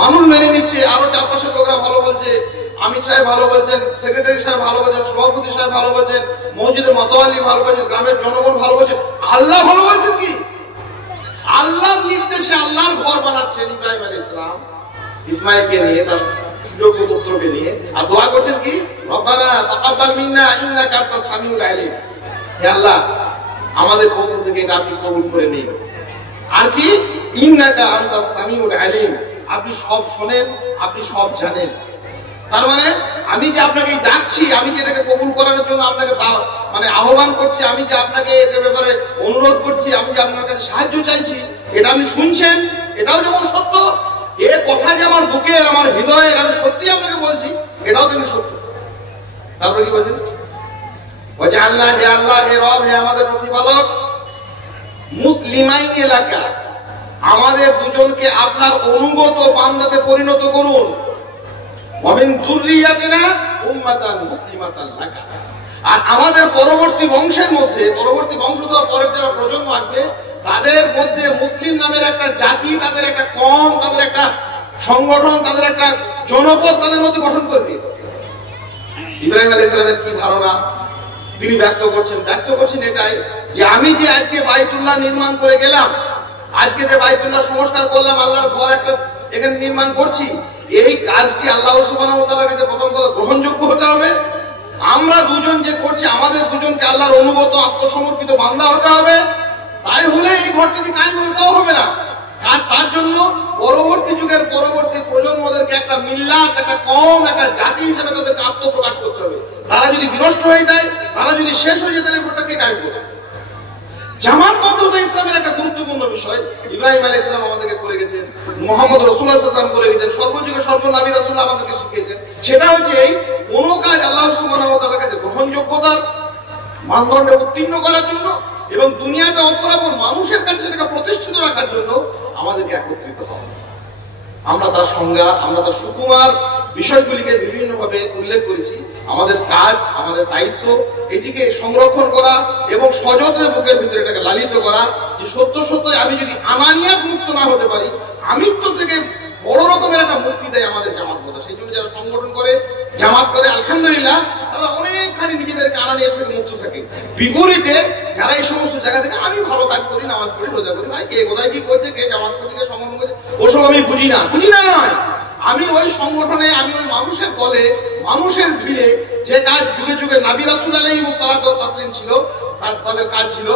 মানুষ মেনে নিচ্ছে, আরো চারপাশের লোকরা ভালো বলছে, আমির সাহেব ভালো বলছেন, সেক্রেটারি সাহেব ভালো বলছেন, সভাপতি সাহেব ভালো বলছেন, মসজিদের মাতোয়ালি ভালো বলছেন, গ্রামের জনগণ ভালো বলছেন। আল্লাহ ভালো বলছেন কি? আল্লাহর নির্দেশে আল্লাহর ঘর বানাচ্ছেন ইব্রাহিম আলাইহিস সালাম ইসমাঈলকে নিয়ে, তার সুযোগ্য পুত্রকে নিয়ে, আর দোয়া করছেন কি, রব্বানা তাকাব্বাল মিন্না ইন্নাকা আনতাস সামিউল আলিম। হে আল্লাহ, আমাদের পক্ষ থেকে এটা আপনি কবুল করে নিন। আর কি, ইন্নাকা আনতাস সামিউল আলিম, আপনি সব শোনেন, আপনি সব জানেন। তার মানে আমি যে আপনাকে ডাকছি, আমি যে এটাকে কবুল করার জন্য আপনাকে মানে আহ্বান করছি, আমি যে আপনাকে এটার ব্যাপারে অনুরোধ করছি, আমি যে আপনার কাছে সাহায্য চাইছি, এটা আপনি শুনছেন, এটাও যেমন সত্য, এর কথা যে আমার বুকের, আমার হৃদয়ের, আমি সত্যি আপনাকে বলছি, এটাও তেমনি সত্য। তারপরে কি বলছেন, বলছে আল্লাহ, হে আল্লাহ, হে রব, হে আমাদের প্রতিপালক, মুসলিমাইন এলাকা, আমাদের দুজনকে আপনার অনুগত বান্দাতে পরিণত করুন। ওয়ামিন যুররিয়াতিনা উম্মাতান মুসলিমাতান লাকা, আর আমাদের পরবর্তী বংশের মধ্যে, পরবর্তী বংশ তো পরের যারা প্রজন্ম আসবে, তাদের মধ্যে মুসলিম নামের একটা জাতি, তাদের একটা কম, তাদের একটা সংগঠন, তাদের একটা জনপদ তাদের মধ্যে গঠন করে দিন। ইব্রাহিম আলাইহিস সালামের কি ধারণা তিনি ব্যক্ত করছেন এটাই যে আমি যে আজকে বাইতুল্লাহ নির্মাণ করে গেলাম, আজকে যে বাইতুল্লাহ সংস্কার করলাম, আল্লাহর ঘর একটা এখানে নির্মাণ করছি, এই কাজটি আল্লাহ সুবহানাহু ওয়া তাআলার কাছে প্রথম কথা গ্রহণযোগ্য হতে হবে। আমরা দুজন যে করছি, আমাদের দুজনকে আল্লাহর অনুগত আত্মসমর্পিত বান্দা হতে হবে। তাই হলে এই ঘরটি যদি কায়েম হবে, তাও হবে না। আর তার জন্য পরবর্তী যুগের পরবর্তী প্রজন্মদেরকে একটা মিল্লাত, একটা কম, একটা জাতি হিসেবে তাদেরকে আত্মপ্রকাশ করতে হবে। তারা যদি বিনষ্ট হয়ে যায়, তারা যদি শেষ হয়ে যায়, তাহলে ঘরটাকে কায়েম করবে। জামাতবদ্ধতা ইসলামের একটা গুরুত্বপূর্ণ বিষয়। ইব্রাহিম আলাইহিস সালাম আমাদেরকে করে গেছেন, মুহাম্মদ রাসূলুল্লাহ সাল্লাল্লাহু আলাইহি ওয়াসাল্লাম করে গেছেন, সর্বযুগে সর্বনবী রাসূল আমাদেরকে শিখিয়েছেন। সেটা হচ্ছে এই কোন কাজ আল্লাহ সুবহানাহু ওয়া তাআলার কাছে গ্রহণযোগ্যতার মানদণ্ডে উত্তীর্ণ করার জন্য এবং দুনিয়াতে অপরাপর মানুষের কাছে সেটাকে প্রতিষ্ঠিত রাখার জন্য আমাদেরকে একত্রিত হওয়া। আমরা তার সংজ্ঞা, আমরা তার সুকুমার বিষয়গুলিকে বিভিন্নভাবে উল্লেখ করেছি। আমাদের কাজ, আমাদের দায়িত্ব এটিকে সংরক্ষণ করা এবং সযত্নে বুকের ভিতরে এটাকে লালিত করা, যে সত্য সত্যই আমি যদি আনানিয়াত মুক্ত না হতে পারি, আমিত্ব থেকে বড় রকমের একটা মুক্তি দেয় আমাদের জামাতবদ্ধতা। সেই জন্য যারা সংগঠন করে, জামাত করে, আলহামদুলিল্লাহ, তারা অনেকখানি নিজেদেরকে আনানিয়াত থেকে মুক্ত থাকে। বিপরীতে যারা এই সমস্ত জায়গা থেকে আমি ভালো কাজ করি, নামাজ পড়ি, রোজা করি, ভাই কে কোথায় কি করছে, কে জামাত করছে, কে সংগঠন করছে, ওসব আমি বুঝি না নয়। আমি ওই সংগঠনে, আমি ওই মানুষের বলে, মানুষের ভিড়ে যে কাজ যুগে যুগে নবী রাসূল আলাইহিস সালাতু ওয়াস তাসলিম ছিল, তাদের কাজ ছিল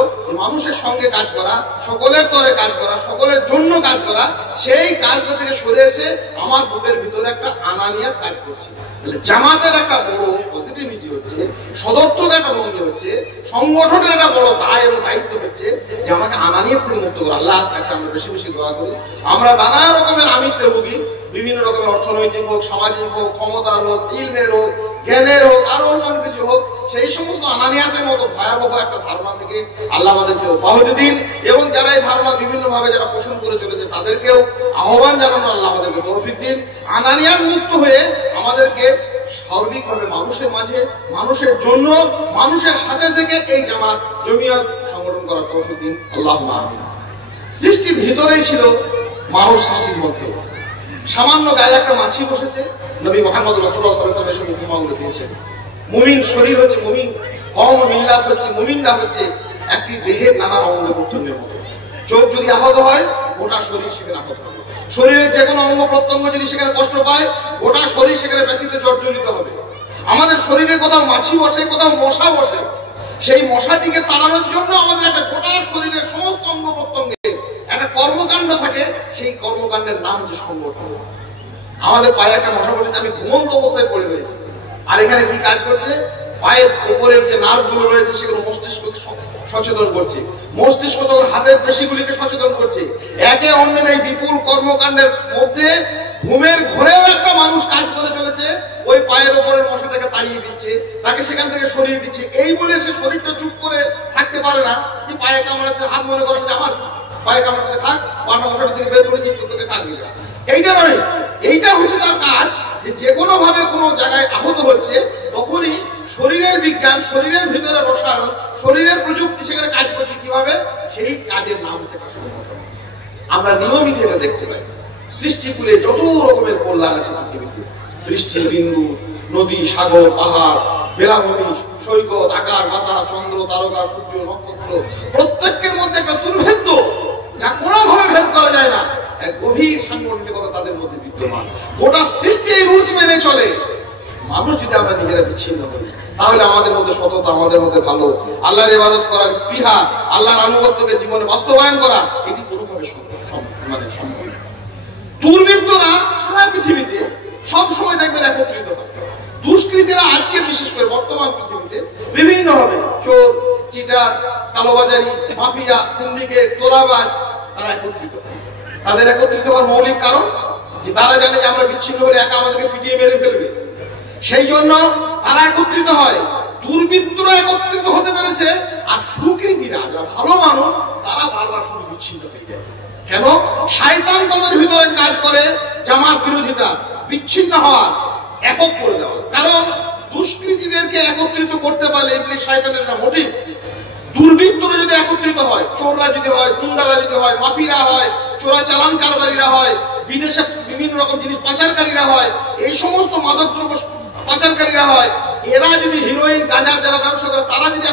মানুষের সঙ্গে কাজ করা, সকলের তরে কাজ করা, সকলের জন্য কাজ করা। সেই কাজটা থেকে সরে এসে আমার বুকের ভিতরে একটা আনানিয়াত কাজ করছে। তাহলে জামাতের একটা বড় পজিটিভিটি হচ্ছে, সদর্থক একটা ভঙ্গি হচ্ছে, সংগঠনের একটা বড় দায় এবং দায়িত্ব হচ্ছে যে আমাকে আনানিয়াত থেকে মুক্ত করা। আল্লাহর কাছে আমরা বেশি বেশি দোয়া করি। আমরা নানা রকমের আমিত্বে ভুগি, বিভিন্ন রকমের অর্থনৈতিক হোক, সামাজিক হোক, ক্ষমতার হোক, ইলমের হোক, জ্ঞানের হোক, আরো অন্যান্য কিছু হোক, সেই সমস্ত আনানিয়াতের মতো ভয়াবহ একটা ধারণা থেকে আল্লাহ আমাদেরকে অব্যাহতি দিন। এবং যারা এই ধারণা বিভিন্ন ভাবে যারা পোষণ করে চলেছে, তাদেরকেও আহ্বান জানানো আল্লাহ আমাদেরকে তৌফিক দিন। আনানিয়াত মুক্ত হয়ে আমাদেরকে সার্বিকভাবে মানুষের মাঝে, মানুষের জন্য, মানুষের সাথে থেকে এই জামাত, জমিয়ত সংগঠন করার তৌফিক দিন। আল্লাহুম্মা আমিন। সৃষ্টির ভিতরেই ছিল মানব সৃষ্টির মধ্যে সামান্য গায়ে একটা মাছি বসেছে। নবী মুহাম্মদ রাসূলুল্লাহ সাল্লাল্লাহু আলাইহি ওয়াসাল্লাম এসব উপমাগুলো দিয়েছেন। মুমিন শরীর হচ্ছে, মুমিন কওম মিল্লাত হচ্ছে, মুমিনরা হচ্ছে একটি দেহের নানা অঙ্গ প্রত্যঙ্গের মতো। চোখ যদি আহত হয়, গোটা শরীর সেখানে আহত হবে। শরীরের যে কোনো অঙ্গ প্রত্যঙ্গ যদি সেখানে কষ্ট পায়, গোটা শরীর সেখানে ব্যথিত জর্জরিত হবে। আমাদের শরীরে কোথাও মাছি বসে, কোথাও মশা বসে, সেই মশাটিকে তাড়ানোর জন্য আমাদের একটা গোটা শরীরের সমস্ত অঙ্গ প্রত্যঙ্গে একটা কর্মকাণ্ড থাকে। সেই কর্মকাণ্ডের নাম হচ্ছে সংগঠন। আমাদের পায়ে একটা মশা বসেছে, আমি ঘুমন্ত অবস্থায় পড়ে রয়েছি, আর এখানে কি কাজ করছে? পায়ের উপরের যে নার্ভগুলো রয়েছে সেগুলো মস্তিষ্ককে সচেতন করছে, মস্তিষ্ক তখন হাতের পেশিগুলিকে সচেতন করছে। একে অন্যের এই বিপুল কর্মকাণ্ডের মধ্যে ঘুমের ঘরেও একটা মানুষ কাজ করে চলেছে। ওই পায়ের উপরের মশাটাকে তাড়িয়ে দিচ্ছে, তাকে সেখান থেকে সরিয়ে দিচ্ছে। এই বলে সে শরীরটা চুপ করে থাকতে পারে না। কি পায়ে কামড়াচ্ছে, হাত মনে করেন যে আমার পায়ে কামড়াচ্ছে, থাক, পাটা মশাটা থেকে বের করেছিস, তোকে কাটবি না। এইটা নয়, এইটা হচ্ছে তার কাজ, যে কোনো ভাবে কোনো জায়গায় আহত হচ্ছে, তখনই শরীরের বিজ্ঞান, শরীরের ভিতরে রসায়ন, শরীরের প্রযুক্তি সেখানে কাজ করছে। কিভাবে? সেই কাজের নাম হচ্ছে সংগঠন। আমরা নিয়মিত এটা দেখতে পাই। সৃষ্টিকুলে যত রকমের কল্যাণ আছে পৃথিবীতে, বৃষ্টির বিন্দু, নদী, সাগর, পাহাড়, বেলাভূমি, সৈকত, আকার, বাতাস, চন্দ্র, তারকা, সূর্য, নক্ষত্র, প্রত্যেকের মধ্যে একটা দুর্ভেদ্য, যা কোনোভাবে ভেদ করা যায় না, এক গভীর সাংগঠনিকতা তাদের মধ্যে বিদ্যমান। গোটা সৃষ্টি এই রুলস মেনে চলে। মানুষ যদি আমরা নিজেরা বিচ্ছিন্ন হই, তাহলে আমাদের মধ্যে সততা, আমাদের মধ্যে ভালো আল্লাহর ইবাদত করার স্পৃহা, আল্লাহর আনুগত্যকে জীবনে বাস্তবায়ন করা, এটি কোনোভাবে সম্ভব না। দুর্বৃত্তরা সারা পৃথিবীতে সব সময় দেখবেন একত্রিত হয়। দুষ্কৃতীরা আজকে বিশেষ করে বর্তমান পৃথিবীতে বিভিন্ন হবে, চোর, চিটার, কালোবাজারি, মাফিয়া, সিন্ডিকেট, তোলাবাজ, তারা একত্রিত হয়। তাদের একত্রিত হওয়ার মৌলিক কারণ যে তারা জানে যে আমরা বিচ্ছিন্ন হলে একা আমাদেরকে পিটিয়ে মেরে ফেলবে, সেই জন্য তারা একত্রিত হয়। দুর্বৃত্তরা একত্রিত হতে পেরেছে, আর সুকৃতীরা যারা ভালো মানুষ তারা বারবার শুধু বিচ্ছিন্ন হয়ে যায়। কেন? শয়তান তাদের ভিতরে কাজ করে জামাত বিরোধিতা, বিচ্ছিন্ন হওয়া, একক করে দেওয়া। কারণ দুষ্কৃতীদেরকে একত্রিত করতে পারলে ইবলিস শয়তানের একটা মোটিভ। দুর্বৃত্তরা যদি একত্রিত হয়, চোররা যদি হয়, গুন্ডারা যদি হয়, মাফিরা হয়, চোরা চালান কারবারিরা হয়, বিদেশে বিভিন্ন রকম জিনিস পাচারকারীরা হয়, এই সমস্ত মাদক দ্রব্য পাচারকারীরা হয়, এরা যদি হিরোইন, গাঁজার যারা ব্যবসা করে তারা যদি